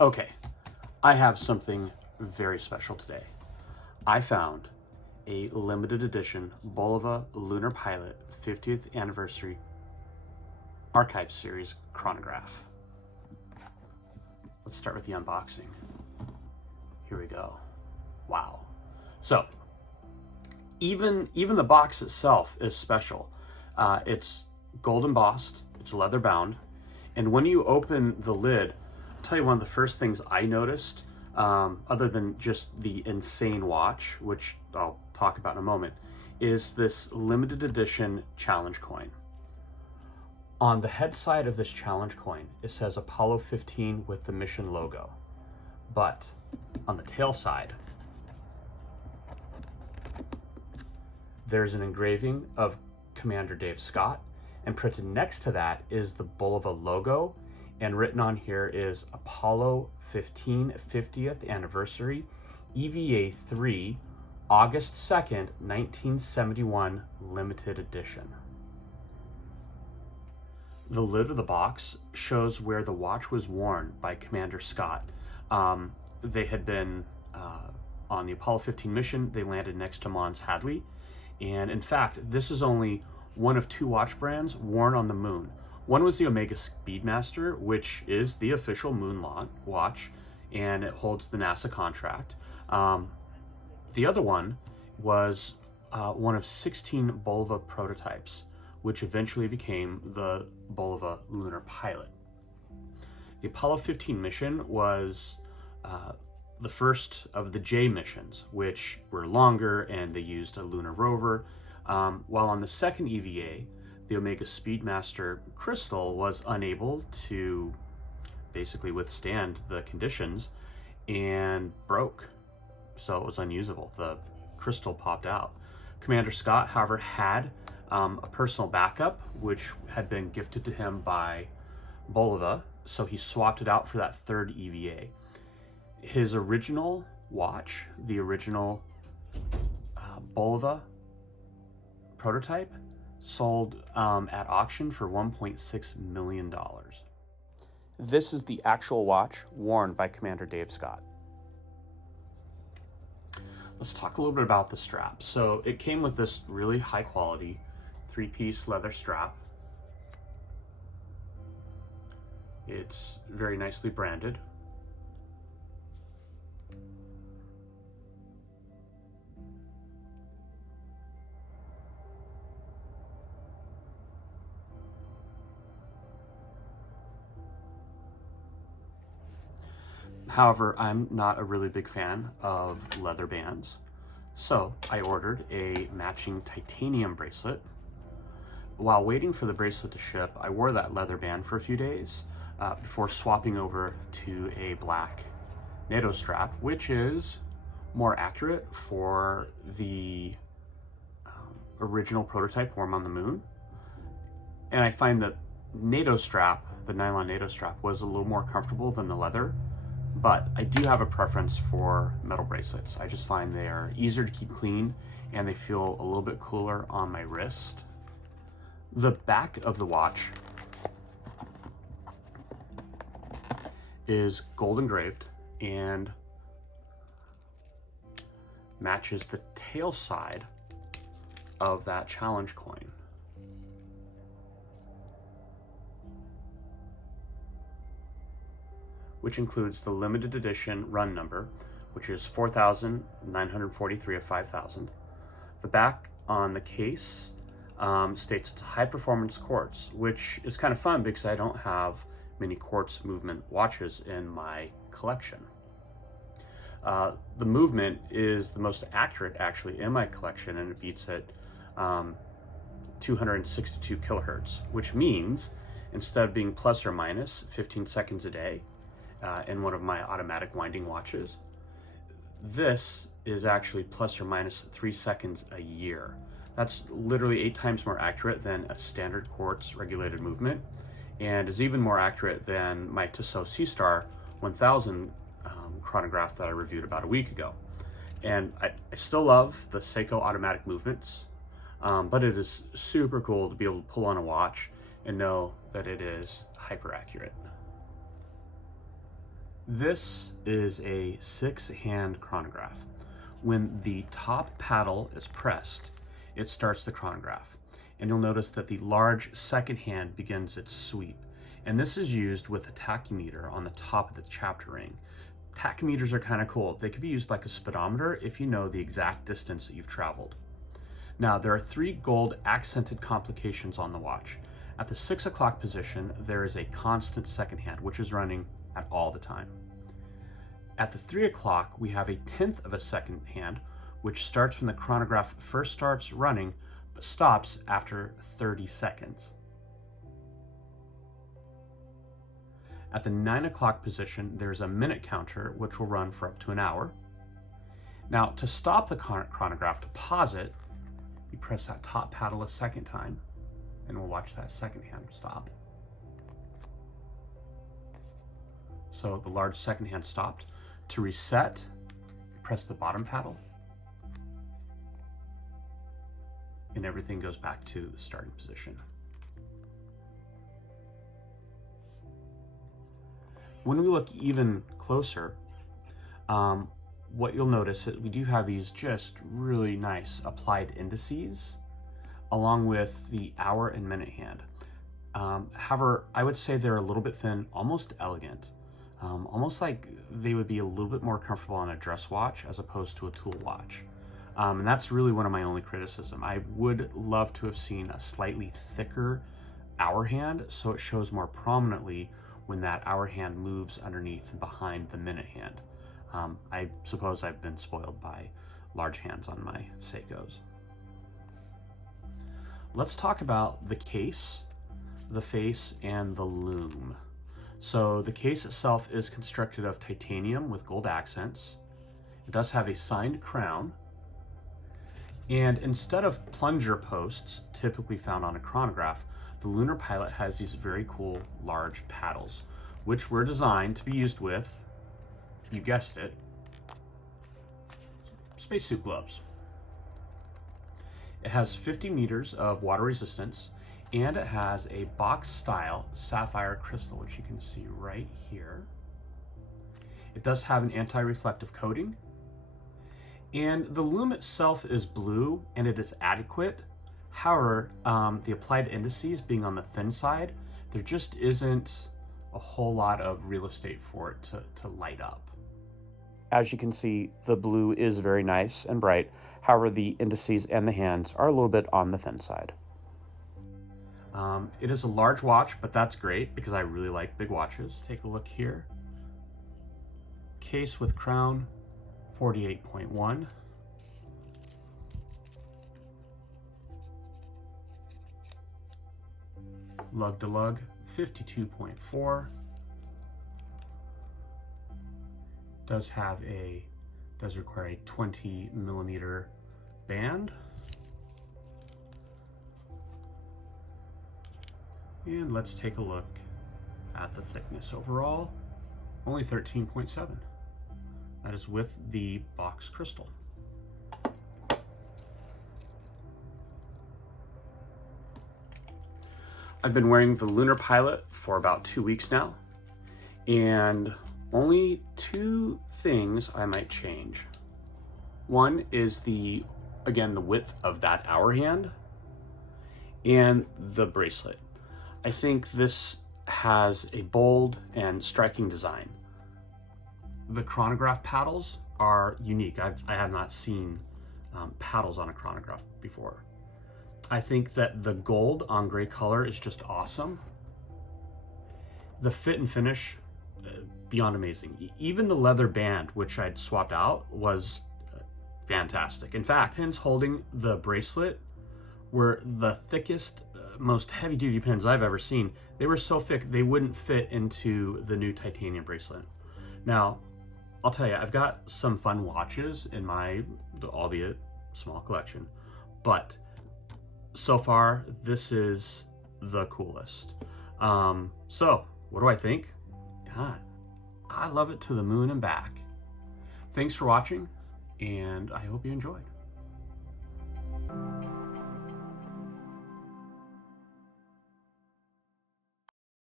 Okay, I have something very special today. I found a limited edition Bulova Lunar Pilot 50th Anniversary Archive Series chronograph. Let's start with the unboxing. Here we go. Wow. So, even the box itself is special. It's gold embossed, it's leather bound, and when you open the lid, I'll tell you one of the first things I noticed, other than just the insane watch, which I'll talk about in a moment, is this limited edition challenge coin. On the head side of this challenge coin, it says Apollo 15 with the mission logo. But on the tail side, there's an engraving of Commander Dave Scott, and printed next to that is the Bulova logo, and written on here is Apollo 15 50th Anniversary EVA 3 August 2nd, 1971 limited edition. The lid of the box shows where the watch was worn by Commander Scott. They had been on the Apollo 15 mission. They landed next to Mons Hadley. And in fact, this is only one of two watch brands worn on the moon. One was the Omega Speedmaster, which is the official moon watch, and it holds the NASA contract. The other one was one of 16 Bulova prototypes, which eventually became the Bulova Lunar Pilot. The Apollo 15 mission was the first of the J missions, which were longer and they used a lunar rover, while on the second EVA, the Omega Speedmaster crystal was unable to basically withstand the conditions and broke, so it was unusable. The crystal popped out. Commander Scott, however, had a personal backup, which had been gifted to him by Bulova, so he swapped it out for that third EVA. His original watch, the original Bulova prototype, sold at auction for $1.6 million. This is the actual watch worn by Commander Dave Scott. Let's talk a little bit about the strap. So it came with this really high quality 3-piece leather strap. It's very nicely branded. However, I'm not a really big fan of leather bands, so I ordered a matching titanium bracelet. While waiting for the bracelet to ship, I wore that leather band for a few days before swapping over to a black NATO strap, which is more accurate for the original prototype worn on the moon. And I find that NATO strap, the nylon NATO strap, was a little more comfortable than the leather. But I do have a preference for metal bracelets. I just find they are easier to keep clean and they feel a little bit cooler on my wrist. The back of the watch is gold engraved and matches the tail side of that challenge coin. Which includes the limited edition run number, which is 4,943 of 5,000. The back on the case states it's a high performance quartz, which is kind of fun because I don't have many quartz movement watches in my collection. The movement is the most accurate actually in my collection, and it beats at 262 kilohertz, which means instead of being plus or minus 15 seconds a day, in one of my automatic winding watches, this is actually plus or minus 3 seconds a year. That's literally 8 times more accurate than a standard quartz regulated movement, and is even more accurate than my Tissot Seastar 1000 chronograph that I reviewed about a week ago. And I still love the Seiko automatic movements, but it is super cool to be able to pull on a watch and know that it is hyper accurate. This is a 6-hand chronograph. When the top paddle is pressed, it starts the chronograph. And you'll notice that the large second hand begins its sweep. And this is used with a tachymeter on the top of the chapter ring. Tachymeters are kind of cool. They could be used like a speedometer if you know the exact distance that you've traveled. Now, there are 3 gold accented complications on the watch. At the 6 o'clock position, there is a constant second hand, which is running at all the time. At the 3 o'clock, we have a 1/10 of a second hand, which starts when the chronograph first starts running, but stops after 30 seconds. At the 9 o'clock position, there's a minute counter, which will run for up to an hour. Now, to stop the chronograph, to pause it, you press that top paddle a second time, and we'll watch that second hand stop. So the large second hand stopped. To reset, press the bottom paddle, and everything goes back to the starting position. When we look even closer, what you'll notice is we do have these just really nice applied indices along with the hour and minute hand. However, I would say they're a little bit thin, almost elegant, almost like they would be a little bit more comfortable on a dress watch as opposed to a tool watch. And that's really one of my only criticism. I would love to have seen a slightly thicker hour hand so it shows more prominently when that hour hand moves underneath and behind the minute hand. I suppose I've been spoiled by large hands on my Seikos. Let's talk about the case, the face, and the loom. So the case itself is constructed of titanium with gold accents. It does have a signed crown. And instead of plunger posts typically found on a chronograph, the Lunar Pilot has these very cool large paddles, which were designed to be used with, you guessed it, spacesuit gloves. It has 50 meters of water resistance, and it has a box-style sapphire crystal, which you can see right here. It does have an anti-reflective coating, and the loom itself is blue, and it is adequate. However, the applied indices being on the thin side, there just isn't a whole lot of real estate for it to light up. As you can see, the blue is very nice and bright. However, the indices and the hands are a little bit on the thin side. It is a large watch, but that's great because I really like big watches. Take a look here. Case with crown, 48.1. Lug to lug, 52.4. Does require a 20 millimeter band. And let's take a look at the thickness overall. Only 13.7. That is with the box crystal. I've been wearing the Lunar Pilot for about 2 weeks now, and only 2 things I might change. One is again, the width of that hour hand and the bracelet. I think this has a bold and striking design. The chronograph paddles are unique. I have not seen paddles on a chronograph before. I think that the gold on gray color is just awesome. The fit and finish, beyond amazing. Even the leather band, which I'd swapped out, was fantastic. In fact, pins holding the bracelet were the thickest, most heavy-duty pins I've ever seen. They were so thick they wouldn't fit into the new titanium bracelet. Now, I'll tell you, I've got some fun watches in my, albeit small collection, but so far this is the coolest. So what do I think? God, I love it to the moon and back. Thanks for watching, and I hope you enjoyed.